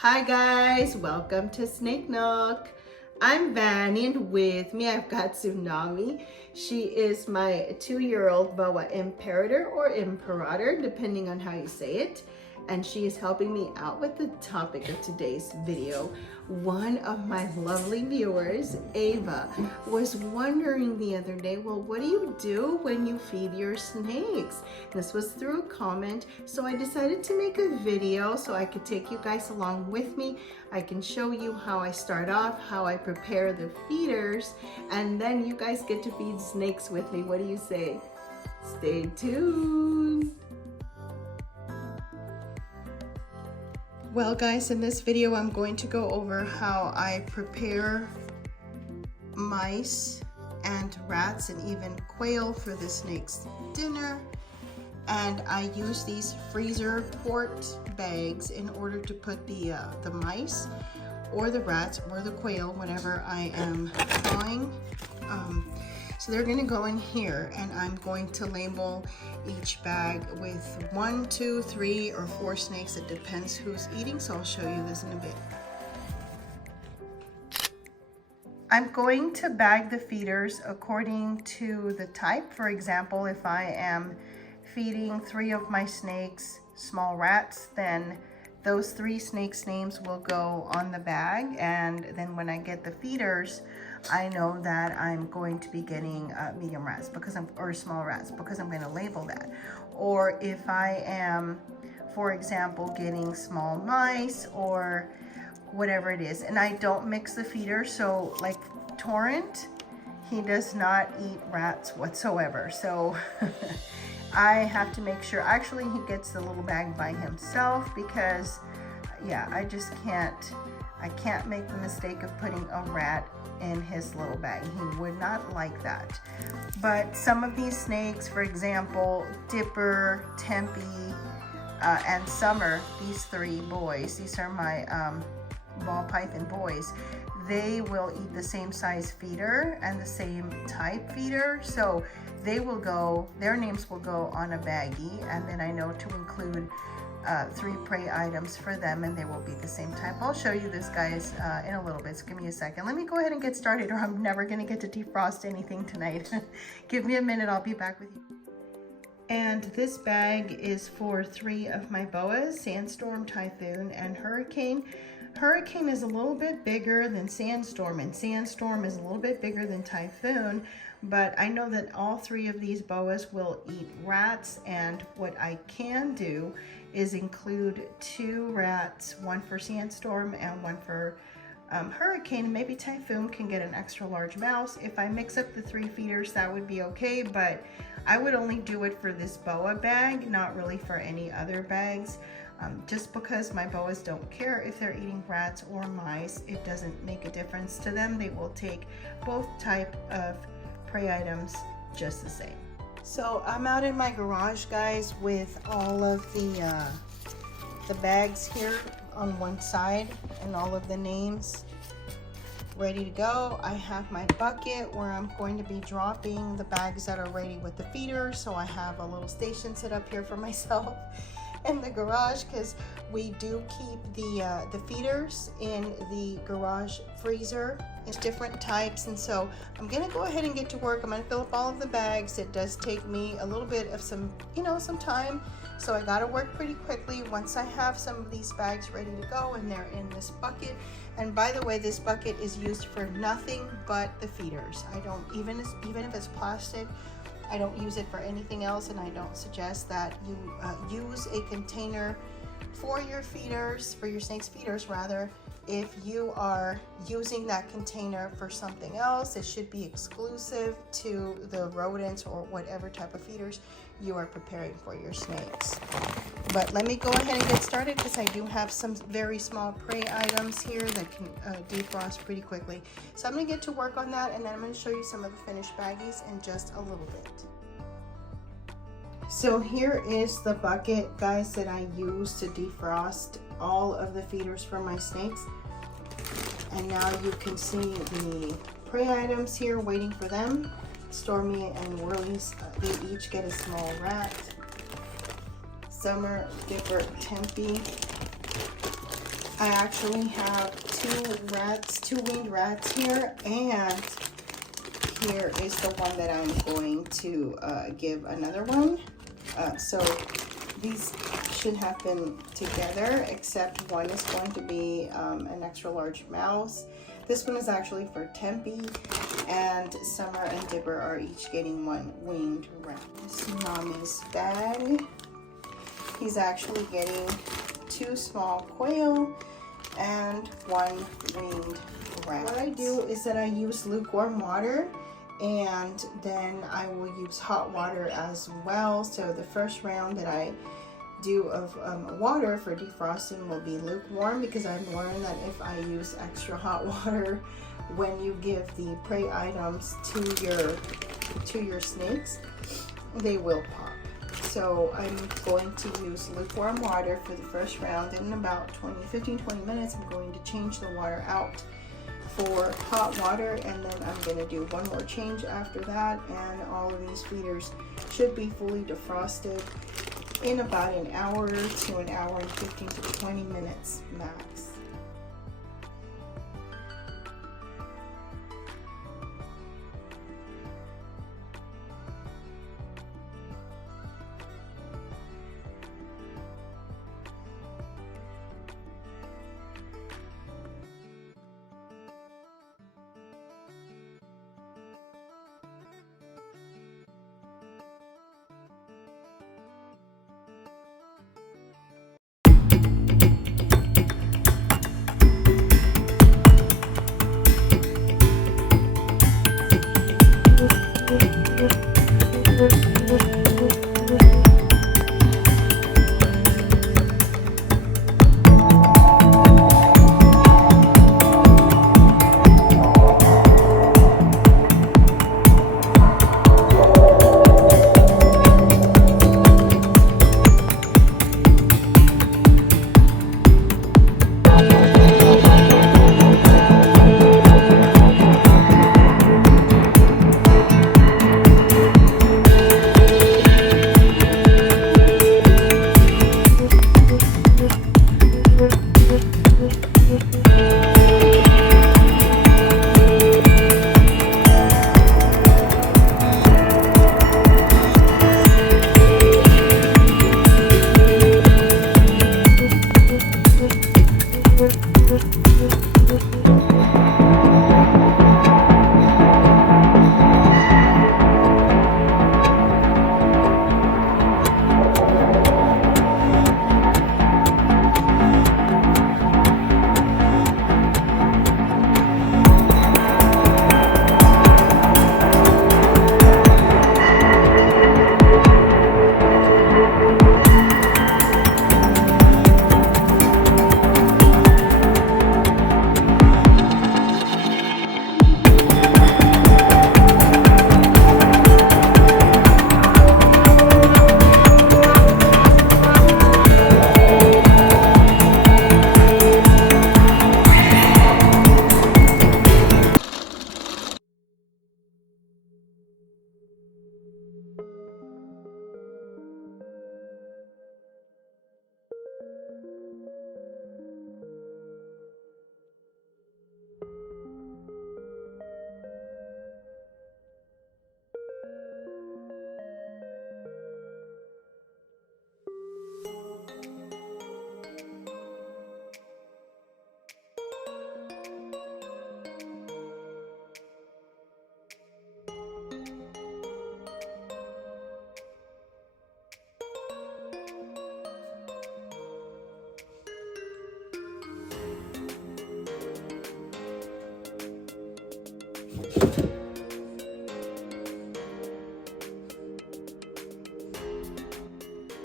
Hi guys, welcome to Snake Nook. I'm Vanny and with me I've got Tsunami. She is my 2-year-old boa imperator or imperator, depending on how you say it. And she is helping me out with the topic of today's video. One of my lovely viewers, Ava, was wondering the other day, well, what do you do when you feed your snakes? This was through a comment, so I decided to make a video so I could take you guys along with me. I can show you how I start off, how I prepare the feeders, and then you guys get to feed snakes with me. What do you say? Stay tuned. Well guys, in this video I'm going to go over how I prepare mice and rats and even quail for the snake's dinner. And I use these freezer port bags in order to put the mice or the rats or the quail, whatever I am thawing. So they're going to go in here, and I'm going to label each bag with 1, 2, 3, or 4 snakes. It depends who's eating, so I'll show you this in a bit. I'm going to bag the feeders according to the type. For example, if I am feeding 3 of my snakes small rats, then those 3 snakes' names will go on the bag, and then when I get the feeders, I know that I'm going to be getting medium rats or small rats because I'm going to label that. Or if I am, for example, getting small mice or whatever it is, and I don't mix the feeders, so like Torrent, he does not eat rats whatsoever, so I have to make sure. Actually, he gets the little bag by himself because, yeah, I can't make the mistake of putting a rat in his little bag. He would not like that. But some of these snakes, for example, Dipper, Tempe, and Summer, these 3 boys, these are my ball python boys, they will eat the same size feeder and the same type feeder, so they will go, their names will go on a baggie, and then I know to include 3 prey items for them, and they will be the same type. I'll show you this, guys, in a little bit, so give me a second. Let me go ahead and get started, or I'm never going to get to defrost anything tonight. Give me a minute, I'll be back with you. And this bag is for 3 of my boas, Sandstorm, Typhoon, and Hurricane. Hurricane is a little bit bigger than Sandstorm, and Sandstorm is a little bit bigger than Typhoon, but I know that all 3 of these boas will eat rats, and what I can do is include 2 rats, 1 for Sandstorm and 1 for Hurricane. Maybe Typhoon can get an extra large mouse. If I mix up the 3 feeders, that would be okay, but I would only do it for this boa bag, not really for any other bags. Just because my boas don't care if they're eating rats or mice, it doesn't make a difference to them. They will take both type of prey items just the same. So I'm out in my garage, guys, with all of the bags here on one side and all of the names ready to go. I have my bucket where I'm going to be dropping the bags that are ready with the feeders, so I have a little station set up here for myself in the garage, because we do keep the feeders in the garage freezer. It's different types, and so I'm gonna go ahead and get to work. I'm gonna fill up all of the bags. It does take me a little bit of some time, so I gotta work pretty quickly once I have some of these bags ready to go and they're in this bucket. And by the way, this bucket is used for nothing but the feeders. I don't, even if it's plastic, I don't use it for anything else, and I don't suggest that you use a container for your feeders, for your snake's feeders rather. If you are using that container for something else, it should be exclusive to the rodents or whatever type of feeders you are preparing for your snakes. But let me go ahead and get started, because I do have some very small prey items here that can defrost pretty quickly. So I'm going to get to work on that, and then I'm going to show you some of the finished baggies in just a little bit. So here is the bucket, guys, that I use to defrost all of the feeders for my snakes. And now you can see the prey items here waiting for them. Stormy and Whirlies, they each get a small rat. Summer, Dipper, Tempe, I actually have two winged rats here, and here is the one that I'm going to give another one. So these should have been together, except one is going to be an extra large mouse. This one is actually for Tempe, and Summer and Dipper are each getting one winged rat. This is Mommy's bag. He's actually getting 2 small quail and 1 winged rat. What I do is that I use lukewarm water, and then I will use hot water as well. So the first round that I do of water for defrosting will be lukewarm, because I've learned that if I use extra hot water when you give the prey items to your snakes, they will pop. So I'm going to use lukewarm water for the first round, and in about 15-20 minutes I'm going to change the water out for hot water, and then I'm going to do one more change after that, and all of these feeders should be fully defrosted in about an hour to an hour and 15 to 20 minutes max.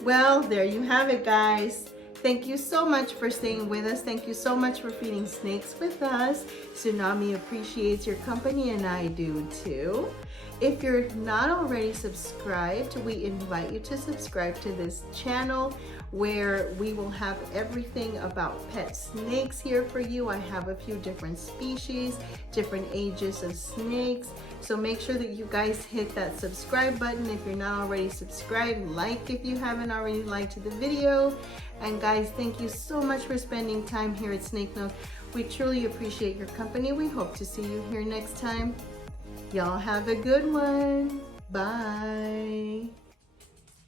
Well, there you have it, guys. Thank you so much for staying with us. Thank you so much for feeding snakes with us. Tsunami appreciates your company, and I do too. If you're not already subscribed, we invite you to subscribe to this channel, where we will have everything about pet snakes here for you. I have a few different species, different ages of snakes. So make sure that you guys hit that subscribe button if you're not already subscribed. Like if you haven't already liked the video. And guys, thank you so much for spending time here at Snake Nook. We truly appreciate your company. We hope to see you here next time. Y'all have a good one. Bye.